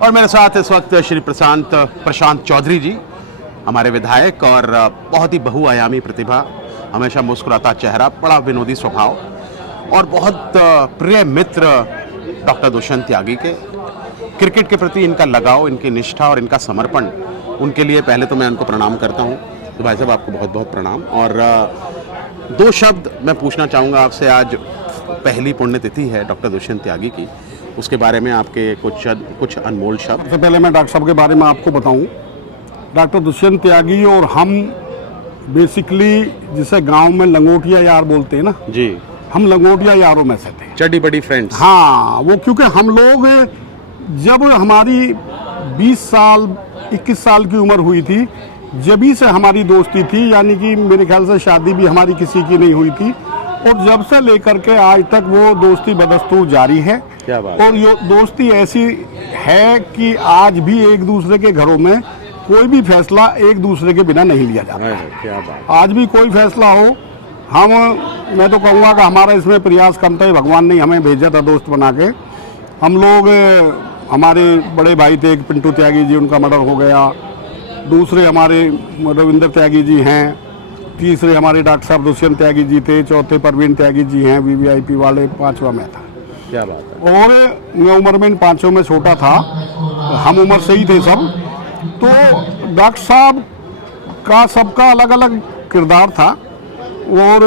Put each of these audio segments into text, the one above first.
और मेरे साथ इस वक्त श्री प्रशांत चौधरी जी, हमारे विधायक और बहुत ही बहुआयामी प्रतिभा, हमेशा मुस्कुराता चेहरा, बड़ा विनोदी स्वभाव और बहुत प्रिय मित्र डॉक्टर दुष्यंत त्यागी के। क्रिकेट के प्रति इनका लगाव, इनकी निष्ठा और इनका समर्पण, उनके लिए पहले तो मैं उनको प्रणाम करता हूं। तो भाई साहब, आपको बहुत बहुत प्रणाम। और दो शब्द मैं पूछना चाहूँगा आपसे। आज पहली पुण्यतिथि है डॉक्टर दुष्यंत त्यागी की, उसके बारे में आपके कुछ अनमोल शब्द। सबसे पहले मैं डॉक्टर साहब के बारे में आपको बताऊं। डॉक्टर दुष्यंत त्यागी और हम बेसिकली जिसे गांव में लंगोटिया यार बोलते हैं ना जी, हम लंगोटिया यारों में से थे, चड्डी बड़ी फ्रेंड्स। हाँ, वो क्योंकि हम लोग जब हमारी 20 साल 21 साल की उम्र हुई थी, जभी से हमारी दोस्ती थी, यानी कि मेरे ख्याल से शादी भी हमारी किसी की नहीं हुई थी, और जब से लेकर के आज तक वो दोस्ती बदस्तूर जारी है। क्या बात। और ये दोस्ती ऐसी है कि आज भी एक दूसरे के घरों में कोई भी फैसला एक दूसरे के बिना नहीं लिया जाता है। क्या बात। आज भी कोई फैसला हो, मैं तो कहूँगा कि हमारा इसमें प्रयास कम था, भगवान ने हमें भेजा था दोस्त बना के। हम लोग, हमारे बड़े भाई थे एक पिंटू त्यागी जी, उनका मर्डर हो गया। दूसरे हमारे रविंद्र त्यागी जी हैं। तीसरे हमारे डॉक्टर साहब दुष्यंत त्यागी जी थे। चौथे परवीन त्यागी जी हैं, वीवीआईपी वाले। पांचवा मैं था। क्या बात है। और मैं उम्र में इन पांचों में छोटा था, हम उम्र से ही थे सब। तो डॉक्टर साहब का सबका अलग अलग किरदार था, और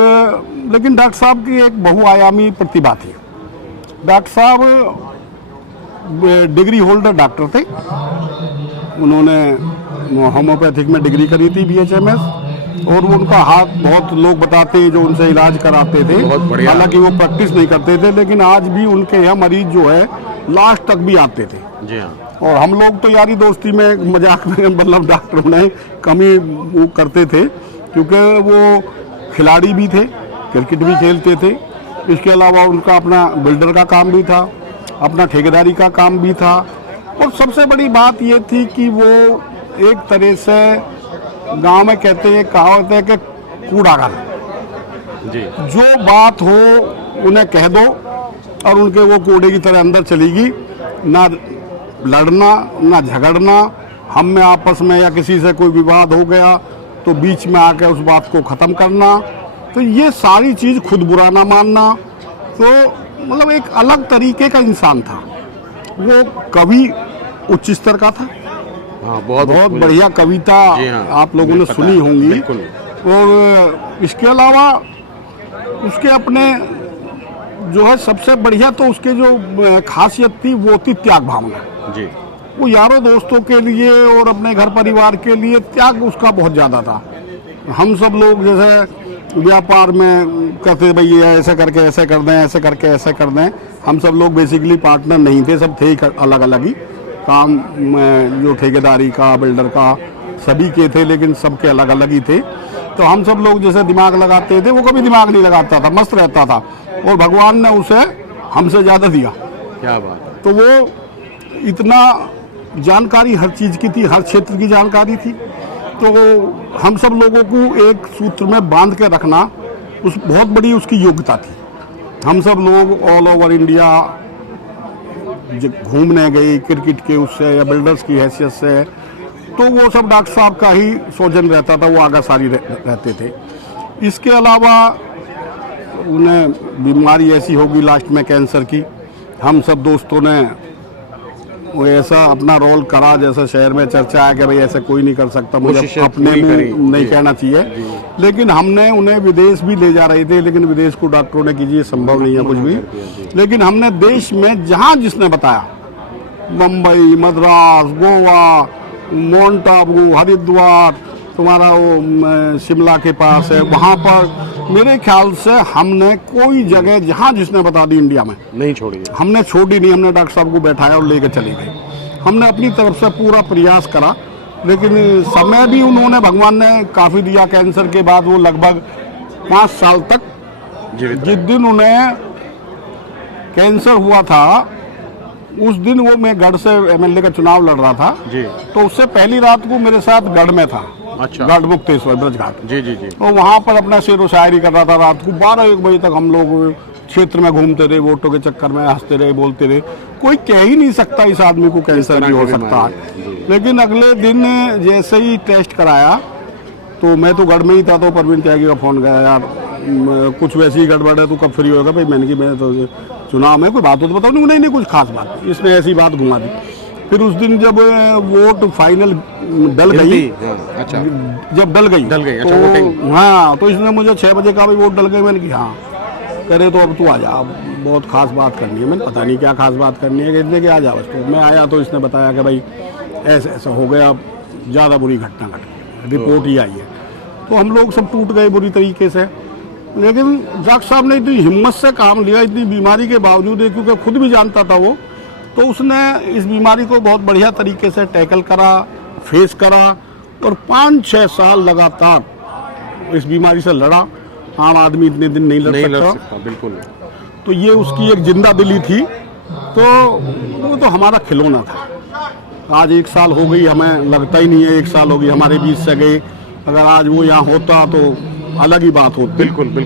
लेकिन डॉक्टर साहब की एक बहुआयामी प्रतिभा थी। डॉक्टर साहब डिग्री होल्डर डॉक्टर थे। उन्होंने होम्योपैथिक में डिग्री करी थी, BHMS। और उनका हाथ बहुत लोग बताते हैं जो उनसे इलाज कराते थे, हालांकि वो प्रैक्टिस नहीं करते थे, लेकिन आज भी उनके यहाँ मरीज जो है लास्ट तक भी आते थे। जी हाँ। और हम लोग तो यारी दोस्ती में मजाक में मतलब डॉक्टर ने कमी वो करते थे, क्योंकि वो खिलाड़ी भी थे, क्रिकेट भी खेलते थे। इसके अलावा उनका अपना बिल्डर का काम भी था, अपना ठेकेदारी का काम भी था। और सबसे बड़ी बात ये थी कि वो एक तरह से गांव में कहते हैं, कहावत है कि कूड़ागर जी, जो बात हो उन्हें कह दो और उनके वो कूड़े की तरह अंदर चलेगी। ना लड़ना, ना झगड़ना, हम में आपस में या किसी से कोई विवाद हो गया तो बीच में आकर उस बात को ख़त्म करना। तो ये सारी चीज़ खुद बुरा ना मानना। तो मतलब एक अलग तरीके का इंसान था वो। कवि उच्च स्तर का था। हाँ, बहुत बढ़िया कविता हाँ, आप लोगों ने सुनी होंगी। और इसके अलावा उसके अपने जो है सबसे बढ़िया तो उसके जो खासियत थी वो थी त्याग भावना जी। वो यारों दोस्तों के लिए और अपने घर परिवार के लिए त्याग उसका बहुत ज़्यादा था। हम सब लोग जैसे व्यापार में कहते भाई ये ऐसे करके ऐसे कर दें, ऐसे करके ऐसे कर दें। हम सब लोग बेसिकली पार्टनर नहीं थे, सब थे ही अलग अलग ही काम में, जो ठेकेदारी का, बिल्डर का, सभी के थे, लेकिन सबके अलग अलग ही थे। तो हम सब लोग जैसे दिमाग लगाते थे, वो कभी दिमाग नहीं लगाता था, मस्त रहता था। और भगवान ने उसे हमसे ज़्यादा दिया। क्या बात है। तो वो इतना जानकारी हर चीज़ की थी, हर क्षेत्र की जानकारी थी। तो हम सब लोगों को एक सूत्र में बांध के रखना उस बहुत बड़ी उसकी योग्यता थी। हम सब लोग ऑल ओवर इंडिया घूमने गए क्रिकेट के उससे या बिल्डर्स की हैसियत से, तो वो सब डॉक्टर साहब का ही सौजन रहता था, वो आगासारी रहते थे। इसके अलावा उन्हें बीमारी ऐसी होगी लास्ट में कैंसर की। हम सब दोस्तों ने वो ऐसा अपना रोल करा, जैसे शहर में चर्चा है कि भाई ऐसे कोई नहीं कर सकता, मुझे अपने मुंह नहीं कहना चाहिए, लेकिन हमने उन्हें विदेश भी ले जा रहे थे, लेकिन विदेश को डॉक्टरों ने कीजिए संभव नहीं है कुछ भी। लेकिन हमने देश में जहाँ जिसने बताया, मुंबई, मद्रास, गोवा, माउंट आबू, हरिद्वार, तुम्हारा वो शिमला के पास है, वहाँ पर मेरे ख्याल से हमने कोई जगह जहाँ जिसने बता दी इंडिया में नहीं छोड़ी, हमने छोड़ी नहीं। हमने डॉक्टर साहब को बैठाया और लेकर चले गए। हमने अपनी तरफ से पूरा प्रयास करा, लेकिन समय भी उन्होंने, भगवान ने काफ़ी दिया। कैंसर के बाद वो लगभग 5 साल तक, जिस दिन उन्हें कैंसर हुआ था उस दिन वो मैं गढ़ से MLA का चुनाव लड़ रहा था जी। तो उससे पहली रात को मेरे साथ गढ़ में था। अच्छा। गढ़ मुक्तेश्वर ब्रजघाट जी जी जी। तो वहाँ पर अपना शेर व शायरी कर रहा था। रात को 12-1 बजे तक हम लोग क्षेत्र में घूमते रहे, वोटों के चक्कर में हंसते रहे, बोलते रहे। कोई कह ही नहीं सकता इस आदमी को कैंसर भी हो सकता है। लेकिन अगले दिन जैसे ही टेस्ट कराया तो मैं तो घर में ही था, तो परवीन त्यागी का फ़ोन गया, यार कुछ वैसी ही गड़बड़ है, तो कब फ्री होगा भाई। मैंने कि मैं तो चुनाव में कोई बात हो तो बताओ। नहीं कुछ खास बात नहीं। इसने ऐसी बात घुमा दी। फिर उस दिन जब वोट फाइनल डल गई, अच्छा, जब डल गई अच्छा, वोटिंग। हाँ, तो इसने मुझे 6 बजे का भी वोट डल गई। मैंने कि हाँ, करे तो अब तू आ जा, अब बहुत खास बात करनी है। मैंने पता नहीं क्या खास बात करनी है, कहते कि आ जा बस। तो मैं आया तो इसने बताया कि भाई ऐसा ऐसा हो गया, ज़्यादा बुरी घटना घट गई, रिपोर्ट ही आई है। तो हम लोग सब टूट गए बुरी तरीके से। लेकिन डॉक्टर साहब ने इतनी हिम्मत से काम लिया, इतनी बीमारी के बावजूद, क्योंकि खुद भी जानता था वो, तो उसने इस बीमारी को बहुत बढ़िया तरीके से टैकल करा, फेस करा, और 5-6 साल लगातार इस बीमारी से लड़ा। आम आदमी इतने दिन नहीं लड़ सकता। बिल्कुल। तो ये उसकी एक जिंदा दिली थी। तो वो तो हमारा खिलौना था। आज 1 साल हो गई, हमें लगता ही नहीं है 1 साल हो गई हमारे बीच से गए। अगर आज वो यहाँ होता तो अलग ही बात होती। बिल्कुल।